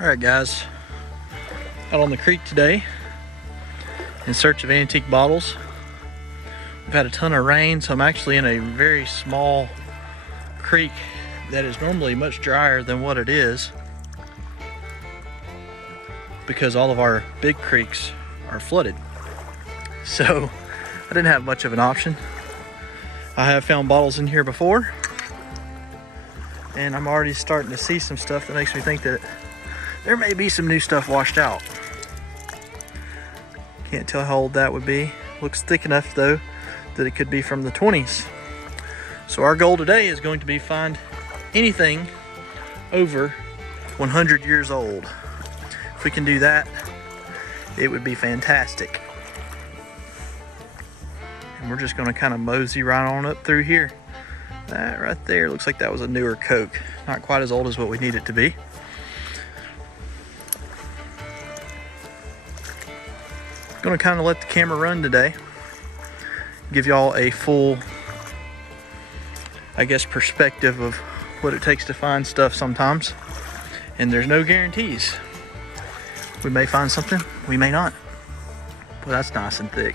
Alright guys, out on the creek today in search of antique bottles. We've had a ton of rain, so I'm actually in a very small creek that is normally much drier than what it is because all of our big creeks are flooded. So I didn't have much of an option. I have found bottles in here before, and I'm already starting to see some stuff that makes me think that there may be some new stuff washed out. Can't tell how old that would be. Looks thick enough though that it could be from the 20s. So our goal today is going to be find anything over 100 years old. If we can do that, it would be fantastic. And we're just gonna kind of mosey right on up through here. That right there looks like that was a newer Coke. Not quite as old as what we need it to be. Gonna kind of let the camera run today. Give y'all a full, I guess, perspective of what it takes to find stuff sometimes. And there's no guarantees. We may find something, we may not. But that's nice and thick.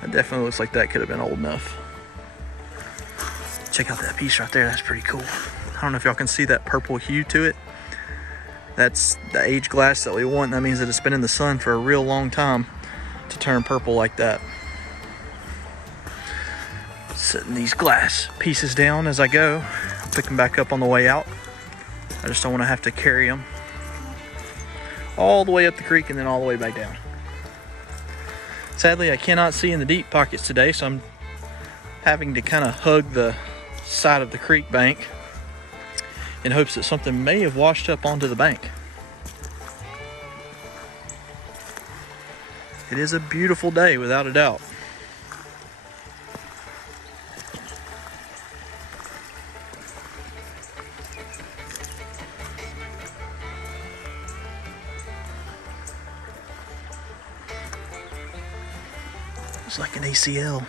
That definitely looks like that could have been old enough. Check out that piece right there, that's pretty cool. I don't know if y'all can see that purple hue to it. That's the age glass that we want. That means that it's been in the sun for a real long time to turn purple like that. Setting these glass pieces down as I go. Pick them back up on the way out. I just don't want to have to carry them all the way up the creek and then all the way back down. Sadly, I cannot see in the deep pockets today, so I'm having to kind of hug the side of the creek bank in hopes that something may have washed up onto the bank. It is a beautiful day, without a doubt. It's like an ACL.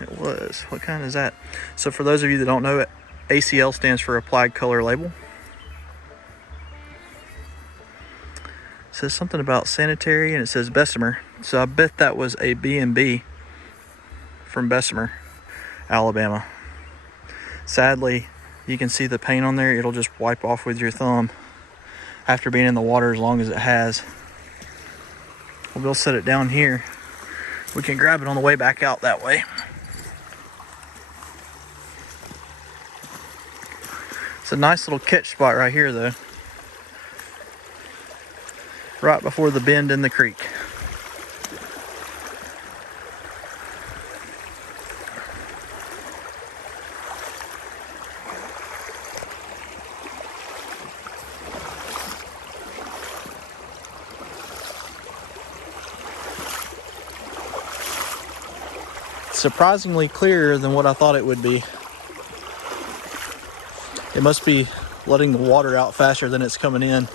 It was. What kind is that? So for those of you that don't know it, ACL stands for Applied Color Label. It says something about sanitary and it says Bessemer. So I bet that was a B&B from Bessemer, Alabama. Sadly, you can see the paint on there. It'll just wipe off with your thumb after being in the water as long as it has. We'll set it down here. We can grab it on the way back out that way. It's a nice little catch spot right here though. Right before the bend in the creek. Surprisingly clearer than what I thought it would be. It must be letting the water out faster than it's coming in,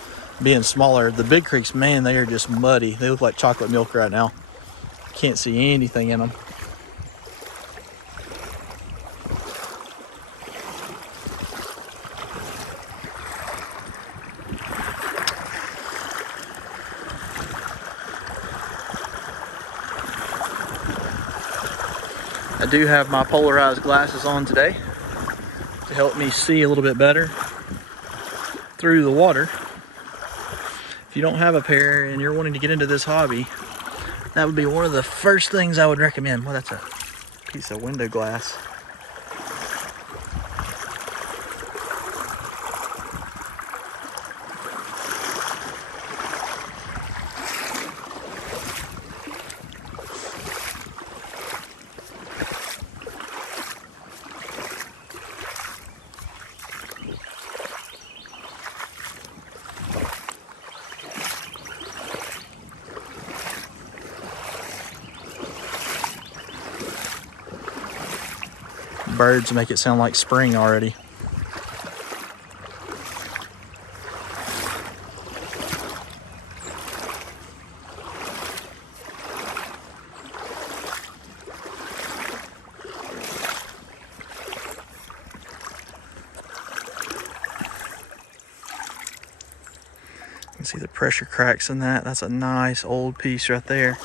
being smaller. The big creeks, man, they are just muddy. They look like chocolate milk right now. Can't see anything in them. I do have my polarized glasses on today to help me see a little bit better through the water. If you don't have a pair and you're wanting to get into this hobby, that would be one of the first things I would recommend. Well, that's a piece of window glass. Birds make it sound like spring already. See the pressure cracks in that. That's a nice old piece right there.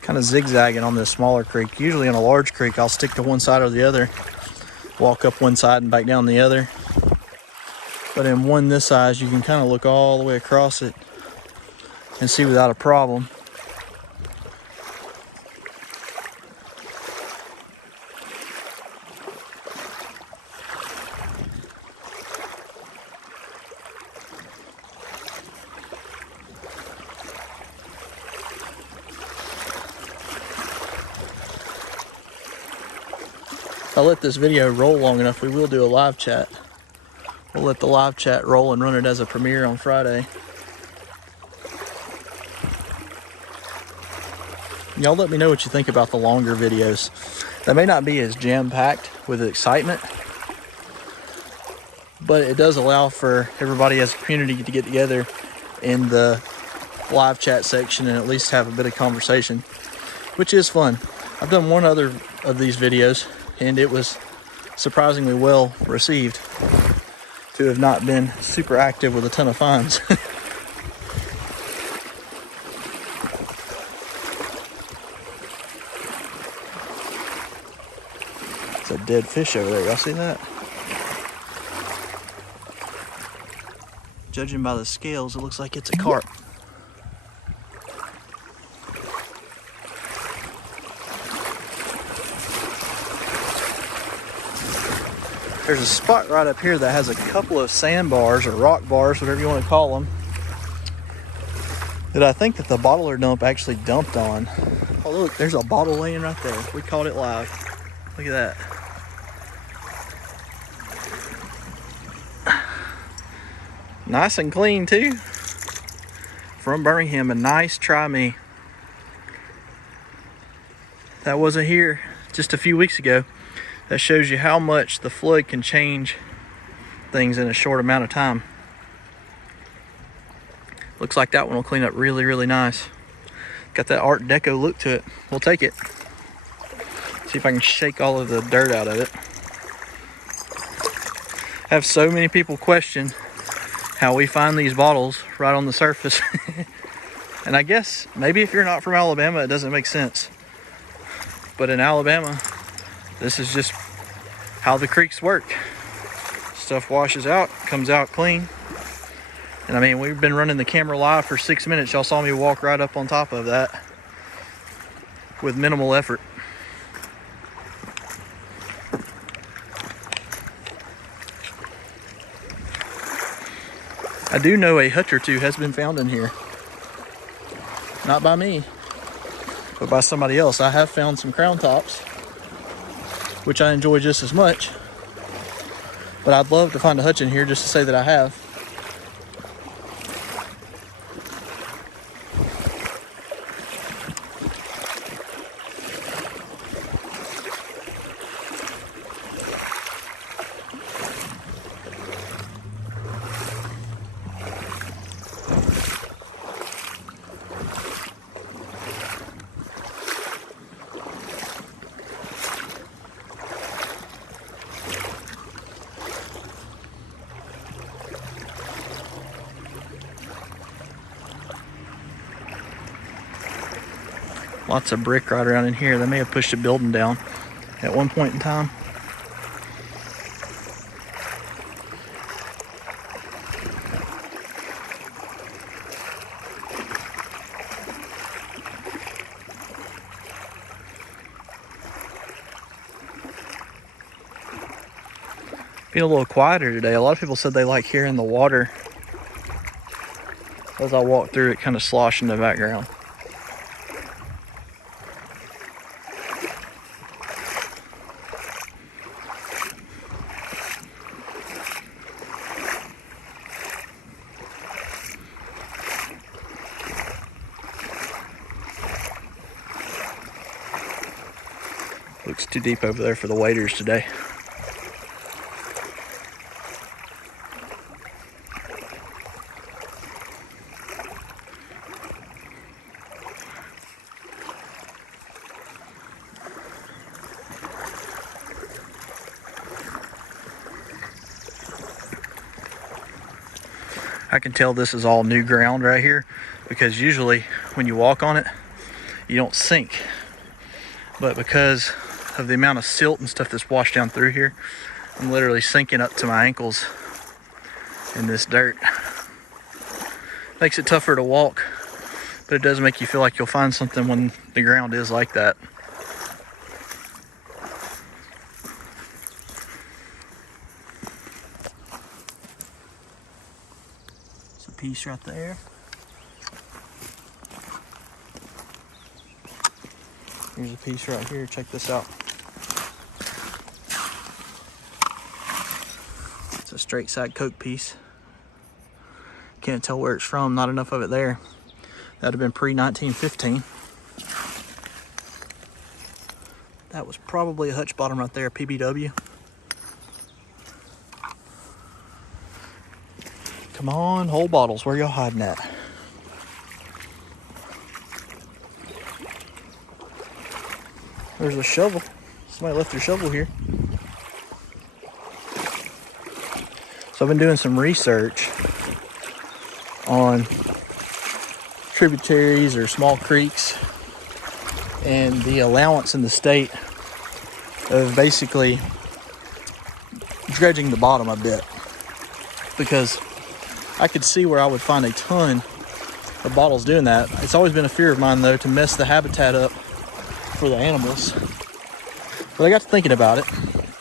Kind of zigzagging on this smaller creek. Usually in a large creek, I'll stick to one side or the other, walk up one side and back down the other. But in one this size, you can kind of look all the way across it and see without a problem. If I let this video roll long enough, we will do a live chat. We'll let the live chat roll and run it as a premiere on Friday. Y'all let me know what you think about the longer videos. They may not be as jam-packed with excitement, but it does allow for everybody as a community to get together in the live chat section and at least have a bit of conversation, which is fun. I've done one other of these videos, and it was surprisingly well received to have not been super active with a ton of finds. It's a dead fish over there, y'all see that? Judging by the scales, it looks like it's a carp. There's a spot right up here that has a couple of sandbars or rock bars, whatever you want to call them, that I think that the bottler dump actually dumped on. Oh look, there's a bottle laying right there. We caught it live. Look at that. Nice and clean too. From Birmingham, a nice try me. That wasn't here just a few weeks ago. That shows you how much the flood can change things in a short amount of time. Looks like that one will clean up really, really nice. Got that Art Deco look to it. We'll take it. See if I can shake all of the dirt out of it. I have so many people question how we find these bottles right on the surface. And I guess maybe if you're not from Alabama, it doesn't make sense. But in Alabama, this is just how the creeks work. Stuff washes out, comes out clean. And I mean, we've been running the camera live for 6 minutes. Y'all saw me walk right up on top of that with minimal effort. I do know a hutch or two has been found in here. Not by me, but by somebody else. I have found some crown tops, which I enjoy just as much. But I'd love to find a hutch in here just to say that I have. Lots of brick right around in here. They may have pushed a building down at one point in time. Being a little quieter today. A lot of people said they like hearing the water as I walk through it kind of slosh in the background. too deep over there for the waders today. I can tell this is all new ground right here, because usually when you walk on it, you don't sink. But because of the amount of silt and stuff that's washed down through here, I'm literally sinking up to my ankles in this dirt. Makes it tougher to walk, but it does make you feel like you'll find something when the ground is like that. It's a piece right there. Here's a piece right here. Check this out. It's a straight side coke piece. Can't tell where it's from. Not enough of it there. That'd have been pre-1915. That was probably a hutch bottom right there, PBW. Come on, whole bottles. Where y'all hiding at? There's a shovel. Somebody left their shovel here. So I've been doing some research on tributaries or small creeks and the allowance in the state of basically dredging the bottom a bit, because I could see where I would find a ton of bottles doing that. It's always been a fear of mine though to mess the habitat up for the animals. But I got to thinking about it,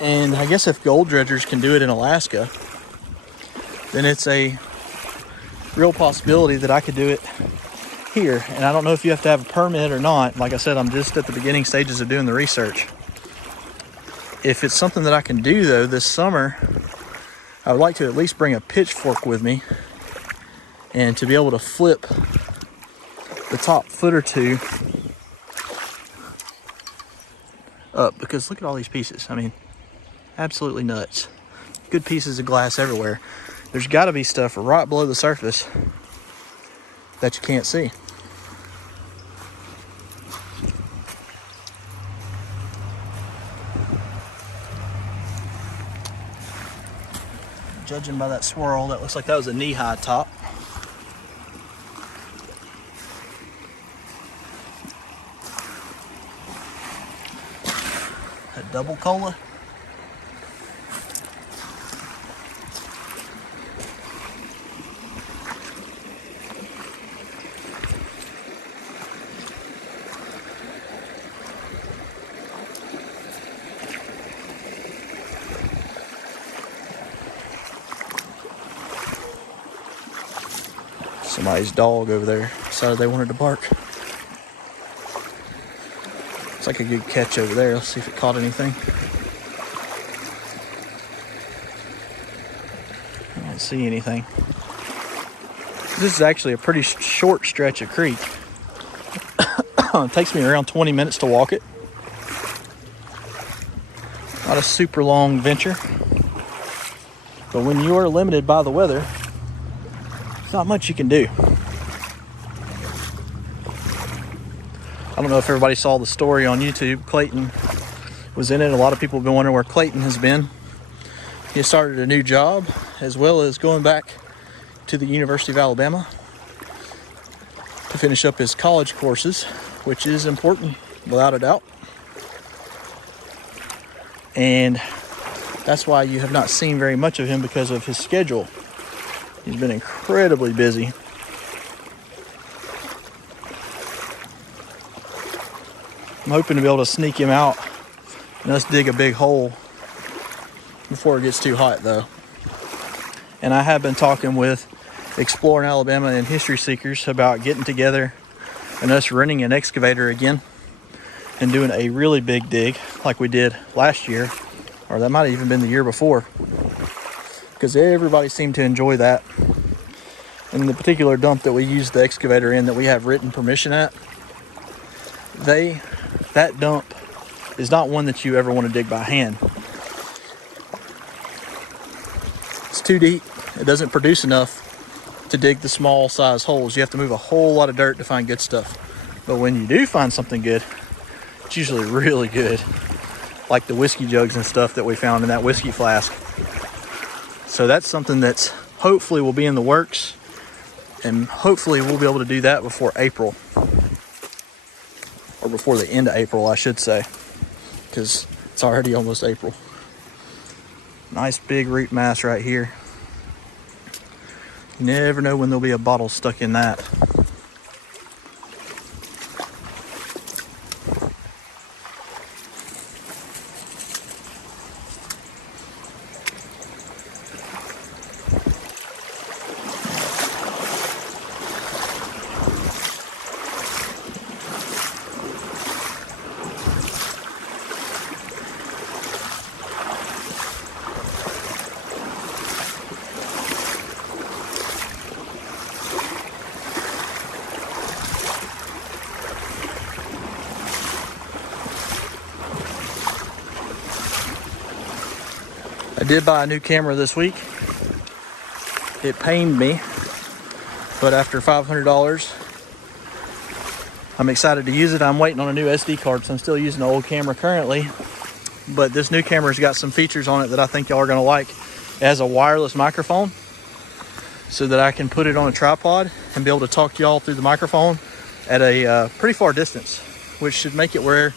and I guess if gold dredgers can do it in Alaska, then it's a real possibility that I could do it here. And I don't know if you have to have a permit or not. Like I said, I'm just at the beginning stages of doing the research. If it's something that I can do though this summer, I would like to at least bring a pitchfork with me and to be able to flip the top foot or two up, because look at all these pieces. I mean, absolutely nuts. Good pieces of glass everywhere. There's got to be stuff right below the surface that you can't see. Judging by that swirl, that looks like that was a knee-high top. A double cola. Somebody's dog over there decided they wanted to bark. It's like a good catch over there. Let's see if it caught anything. I don't see anything. This is actually a pretty short stretch of creek. It takes me around 20 minutes to walk it. Not a super long venture. But when you are limited by the weather, there's not much you can do. I don't know if everybody saw the story on YouTube. Clayton was in it. A lot of people have been wondering where Clayton has been. He started a new job, as well as going back to the University of Alabama to finish up his college courses, which is important, without a doubt. And that's why you have not seen very much of him, because of his schedule. He's been incredibly busy. I'm hoping to be able to sneak him out and us dig a big hole before it gets too hot though. And I have been talking with Exploring Alabama and History Seekers about getting together and us renting an excavator again and doing a really big dig like we did last year, or that might have even been the year before, because everybody seemed to enjoy that. And the particular dump that we used the excavator in, that we have written permission at, that dump is not one that you ever want to dig by hand. It's too deep. It doesn't produce enough to dig the small size holes. You have to move a whole lot of dirt to find good stuff. But when you do find something good, it's usually really good. Like the whiskey jugs and stuff that we found in that whiskey flask. So that's something that's hopefully will be in the works. And hopefully we'll be able to do that before April. Or before the end of April, I should say. Because it's already almost April. Nice big root mass right here. You never know when there'll be a bottle stuck in that. I did buy a new camera this week. It pained me, but after $500, I'm excited to use it. I'm waiting on a new SD card, so I'm still using the old camera currently. But this new camera's got some features on it that I think y'all are gonna like. It has a wireless microphone, so that I can put it on a tripod and be able to talk to y'all through the microphone at a pretty far distance, which should make it where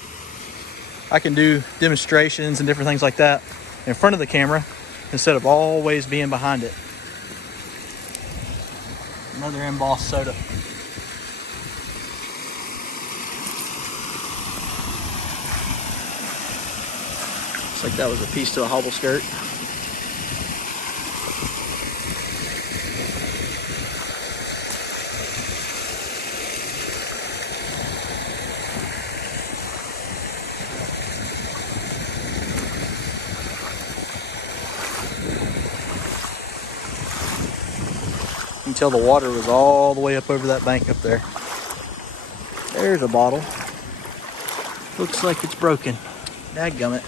I can do demonstrations and different things like that in front of the camera instead of always being behind it. Another embossed soda. Looks like that was a piece to a hobble skirt. You can tell the water was all the way up over that bank up there. There's a bottle. Looks like it's broken. Dadgummit.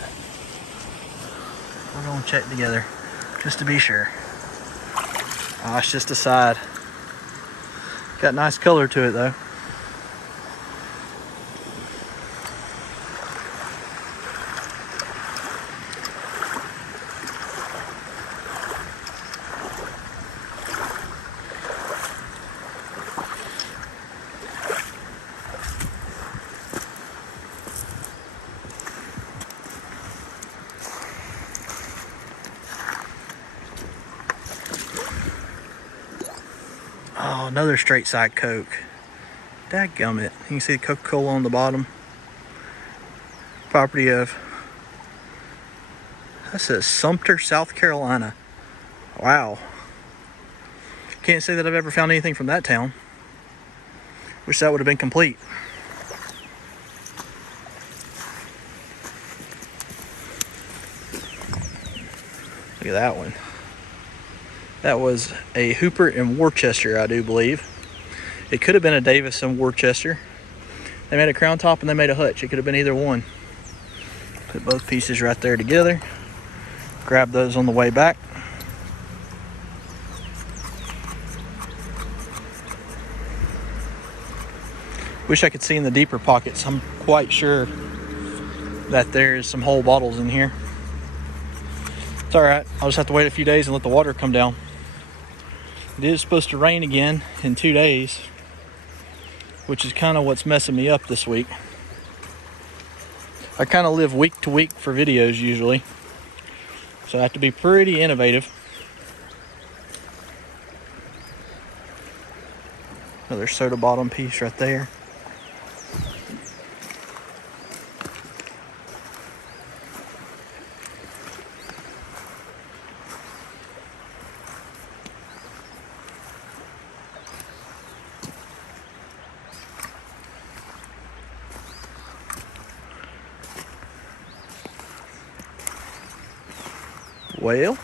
We're gonna check together just to be sure. Oh, it's just a side. Got nice color to it though. Oh, another straight side Coke. Dadgummit. You can see Coca-Cola on the bottom. Property of, that says Sumter, South Carolina. Wow. Can't say that I've ever found anything from that town. Wish that would have been complete. Look at that one. That was a Hooper in Worcester, I do believe. It could have been a Davis in Worcester. They made a crown top and they made a hutch. It could have been either one. Put both pieces right there together. Grab those on the way back. Wish I could see in the deeper pockets. I'm quite sure that there's some whole bottles in here. It's all right. I'll just have to wait a few days and let the water come down. It is supposed to rain again in 2 days, which is kind of what's messing me up this week. I kind of live week to week for videos usually, so I have to be pretty innovative. Another soda bottom piece right there. Well,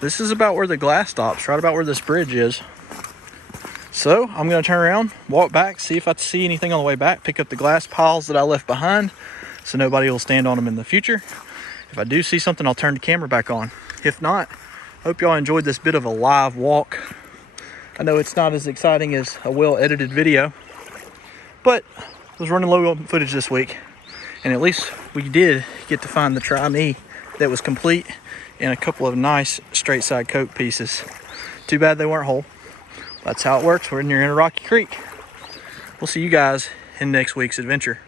this is about where the glass stops, right about where this bridge is. So I'm going to turn around, walk back, see if I see anything on the way back, pick up the glass piles that I left behind, so nobody will stand on them in the future. If I do see something, I'll turn the camera back on. If not, hope y'all enjoyed this bit of a live walk. I know it's not as exciting as a well-edited video, but I was running low on footage this week, and at least we did get to find the Try Me that was complete and a couple of nice straight side coat pieces. Too bad they weren't whole. That's how it works when you're in a rocky creek. We'll see you guys in next week's adventure.